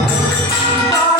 Bora